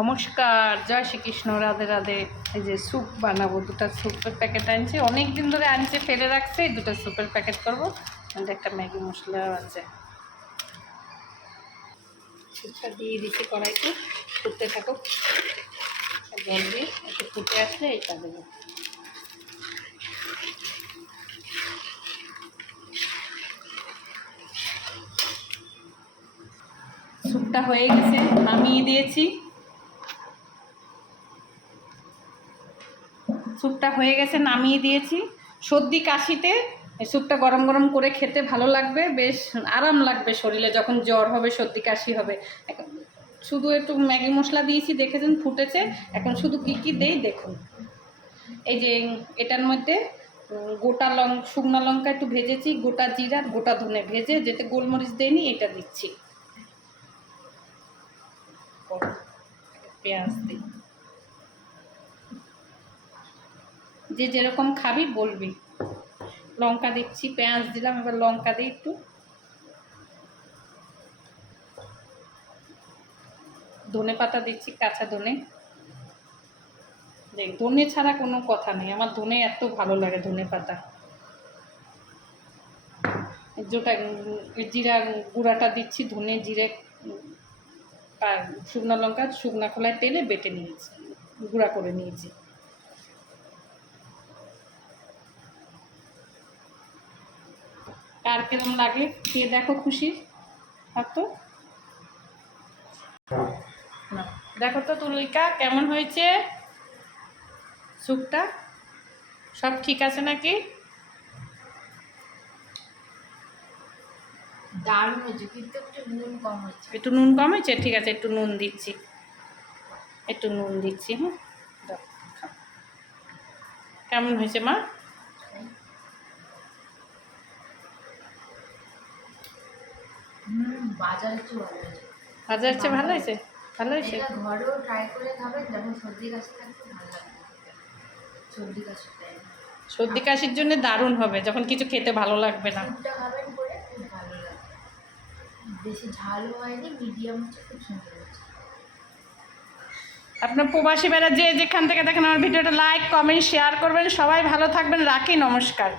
নমস্কার, জয় শ্রীকৃষ্ণ, রাধে রাধে। এই যে স্যুপ বানাবো, দুটো স্যুপের প্যাকেট আনছে, অনেক দিন ধরে আনছে, ফেলে রাখছে। এই দুটো স্যুপের প্যাকেট করবো। আমাদের একটা ম্যাগি মশলাও আছে। স্যুপটা দিয়ে দিচ্ছি কড়াইতে, ফুটতে থাকুক। জল দিয়ে একটু ফুটে আসলে এটা দেবো। স্যুপটা হয়ে গেছে, নামিয়ে দিয়েছি। স্যুপটা হয়ে গেছে, নামিয়ে দিয়েছি। সর্দি কাশিতে স্যুপটা গরম গরম করে খেতে ভালো লাগবে, বেশ আরাম লাগবে শরীরে যখন জ্বর হবে, সর্দি কাশি হবে। শুধু একটু ম্যাগি মশলা দিয়েছি, দেখেছেন ফুটেছে। এখন শুধু কী কী দেই দেখুন। এই যে এটার মধ্যে গোটা শুকনো লঙ্কা একটু ভেজেছি, গোটা জিরা, গোটা ধনে ভেজে, যেতে গোলমরিচ দেয়নি, এটা দিচ্ছি। পেঁয়াজ দিই, যে যেরকম খাবি বলবি। লঙ্কা দিচ্ছি, পেঁয়াজ দিলাম, এবার লঙ্কা দিই একটু। ধনে পাতা দিচ্ছি, কাঁচা ধনে। দেখ, ধনে ছাড়া কোনো কথা নেই, আমার ধনে এত ভালো লাগে, ধনে পাতা। যেটা জিরা গুঁড়াটা দিচ্ছি, ধনে জিরে আর শুকনো লঙ্কা শুকনা খোলায় তেলে বেটে নিয়েছি, গুঁড়া করে নিয়েছি। কার কিরম লাগে খেয়ে দেখো, খুশি তো। দেখো তো তুলিকা, কেমন হয়েছে স্যুপটা? সব ঠিক আছে নাকি? দারুণ হয়েছে, কিন্তু একটু নুন কম হয়েছে। একটু নুন কম হয়েছে, ঠিক আছে, একটু নুন দিচ্ছি, একটু নুন দিচ্ছি। হ্যাঁ, কেমন হয়েছে মা? বাজারের চেয়ে ভালো হয়েছে। বাজারের চেয়ে ভালো হয়েছে? ভালো হয়েছে। এটা ঘরেও ট্রাই করে খাবেন, যখন সর্দি কাশি থাকবে ভালো লাগবে। সর্দি কাশির টাইম, সর্দি কাশির জন্য দারুণ হবে, যখন কিছু খেতে ভালো লাগবে না। স্যুপটা খাবেন করে খুব ভালো লাগবে। বেশি ঝালও হয়নি, মিডিয়াম হচ্ছে, খুব সুন্দর হয়েছে। আপনার প্রবাসী বেড়া যে যেখান থেকে দেখেন আমার ভিডিওটা লাইক, কমেন্ট, শেয়ার করবেন। সবাই ভালো থাকবেন, রাখি, নমস্কার।